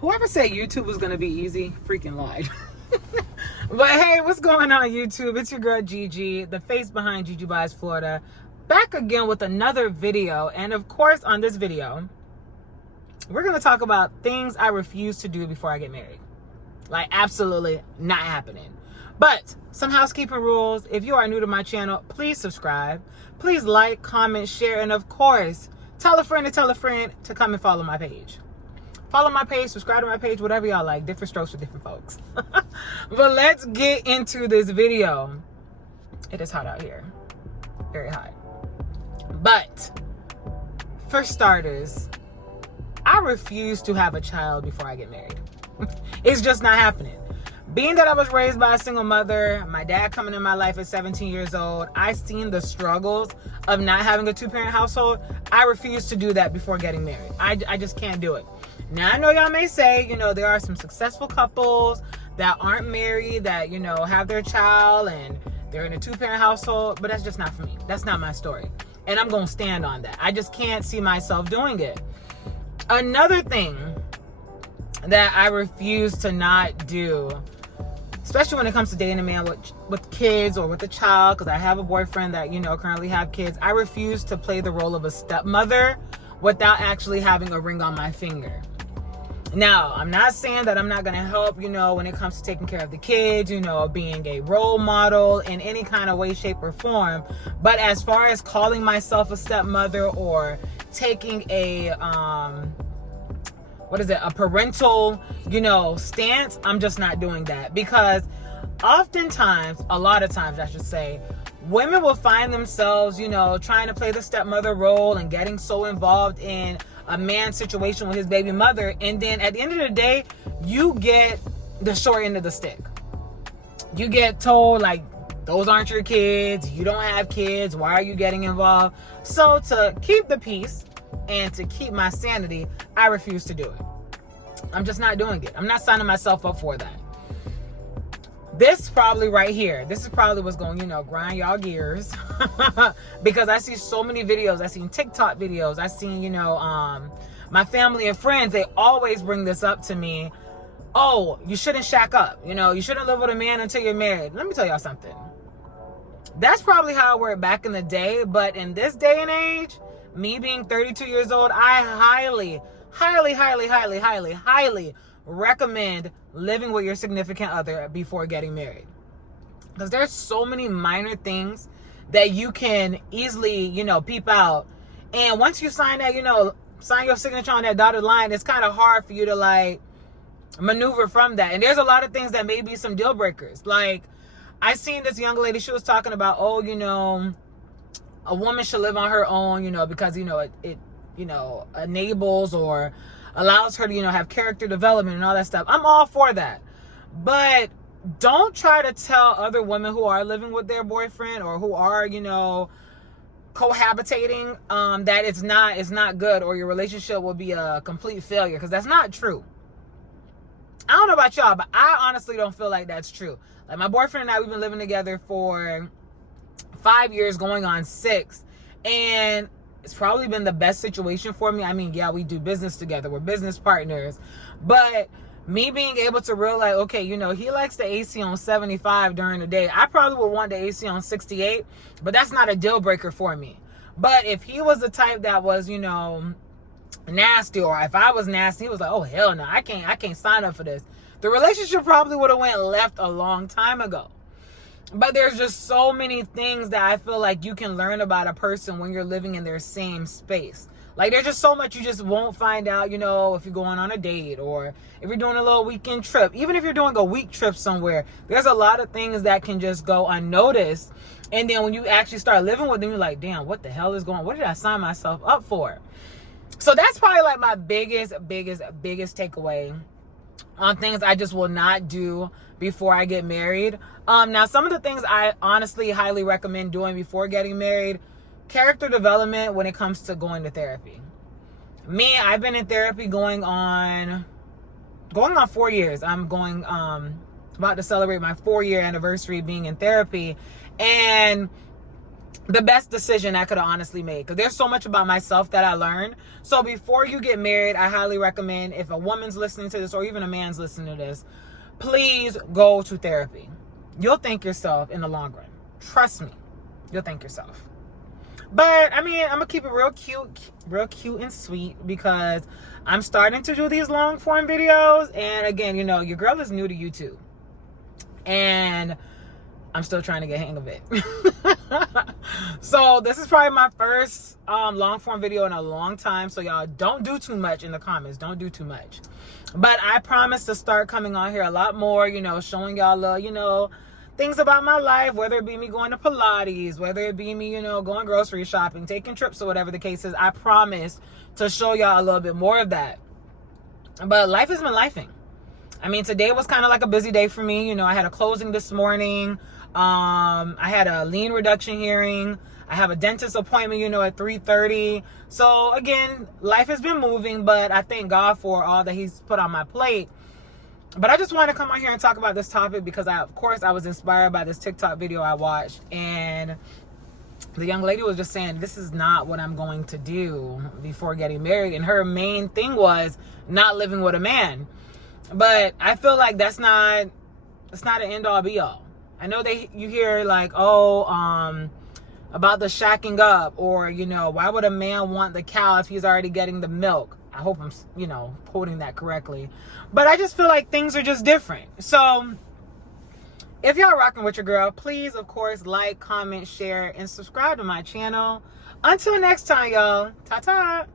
Whoever said YouTube was going to be easy, freaking lied. But hey, what's going on YouTube? It's your girl Gigi, the face behind Gigi Buys Florida, back again with another video. And of course, on this video, we're going to talk about things I refuse to do before I get married. Like, absolutely not happening. But some housekeeping rules. If you are new to my channel, please subscribe. Please like, comment, share, and of course, tell a friend to come and follow my page. Follow my page, subscribe to my page, whatever y'all like. Different strokes for different folks. But let's get into this video. It is hot out here. Very hot. But for starters, I refuse to have a child before I get married. It's just not happening. Being that I was raised by a single mother, my dad coming in my life at 17 years old, I seen the struggles of not having a two-parent household. I refuse to do that before getting married. I just can't do it. Now, I know y'all may say, there are some successful couples that aren't married, that, have their child and they're in a two-parent household, but that's just not for me. That's not my story. And I'm going to stand on that. I just can't see myself doing it. Another thing that I refuse to not do, especially when it comes to dating a man with kids or with a child, because I have a boyfriend that, currently have kids, I refuse to play the role of a stepmother without actually having a ring on my finger. Now, I'm not saying that I'm not going to help, when it comes to taking care of the kids, being a role model in any kind of way, shape, or form. But as far as calling myself a stepmother or taking a parental, stance, I'm just not doing that. Because oftentimes, a lot of times I should say, women will find themselves, trying to play the stepmother role and getting so involved in a man's situation with his baby mother. And then at the end of the day, you get the short end of the stick. You get told, like, those aren't your kids. You don't have kids. Why are you getting involved? So to keep the peace and to keep my sanity, I refuse to do it. I'm just not doing it. I'm not signing myself up for that. This probably right here, this is probably what's going, grind y'all gears. Because I see so many videos. I seen TikTok videos. I seen, my family and friends, they always bring this up to me. Oh, you shouldn't shack up. You shouldn't live with a man until you're married. Let me tell y'all something. That's probably how it worked back in the day. But in this day and age, me being 32 years old, I highly recommend living with your significant other before getting married. Because there's so many minor things that you can easily, peep out. And once you sign that, sign your signature on that dotted line, it's kind of hard for you to like maneuver from that. And there's a lot of things that may be some deal breakers. Like, I seen this young lady, she was talking about, a woman should live on her own, because, it enables or allows her to, have character development and all that stuff. I'm all for that. But don't try to tell other women who are living with their boyfriend or who are, cohabitating, that it's not good or your relationship will be a complete failure, because that's not true. I don't know about y'all, but I honestly don't feel like that's true. Like, my boyfriend and I, we've been living together for 5 years, going on 6. And it's probably been the best situation for me. I mean, yeah, we do business together. We're business partners. But me being able to realize, okay, he likes the AC on 75 during the day. I probably would want the AC on 68, but that's not a deal breaker for me. But if he was the type that was, nasty, or if I was nasty, he was like, oh, hell no, I can't sign up for this. The relationship probably would have went left a long time ago. But there's just so many things that I feel like you can learn about a person when you're living in their same space. Like, there's just so much you just won't find out, if you're going on a date or if you're doing a little weekend trip. Even if you're doing a week trip somewhere, there's a lot of things that can just go unnoticed. And then when you actually start living with them, you're like, damn, what the hell is going on? What did I sign myself up for? So that's probably like my biggest takeaway on things I just will not do before I get married. Now, some of the things I honestly highly recommend doing before getting married: character development when it comes to going to therapy. Me, I've been in therapy going on 4 years. I'm about to celebrate my 4-year anniversary being in therapy. And the best decision I could have honestly made, because there's so much about myself that I learned. So before you get married, I highly recommend, if a woman's listening to this or even a man's listening to this, please go to therapy. You'll thank yourself in the long run. Trust me, you'll thank yourself. But I mean, I'm gonna keep it real cute and sweet, because I'm starting to do these long form videos. And again, you know, your girl is new to YouTube, and I'm still trying to get hang of it. So this is probably my first long form video in a long time. So y'all don't do too much in the comments. Don't do too much. But I promise to start coming on here a lot more, you know, showing y'all, you know, things about my life, whether it be me going to Pilates, whether it be me, you know, going grocery shopping, taking trips, or whatever the case is. I promise to show y'all a little bit more of that. But life has been lifing. I mean, today was kind of like a busy day for me. You know, I had a closing this morning. I had a lien reduction hearing. I have a dentist appointment, you know, at 3:30. So again, life has been moving, but I thank God for all that he's put on my plate. But I just want to come on here and talk about this topic because of course I was inspired by this TikTok video I watched, and the young lady was just saying, this is not what I'm going to do before getting married. And her main thing was not living with a man. But I feel like it's not an end all be all. I know you hear like, about the shacking up, or, you know, why would a man want the cow if he's already getting the milk? I hope I'm, you know, quoting that correctly. But I just feel like things are just different. So if y'all rocking with your girl, please, of course, like, comment, share, and subscribe to my channel. Until next time, y'all. Ta-ta.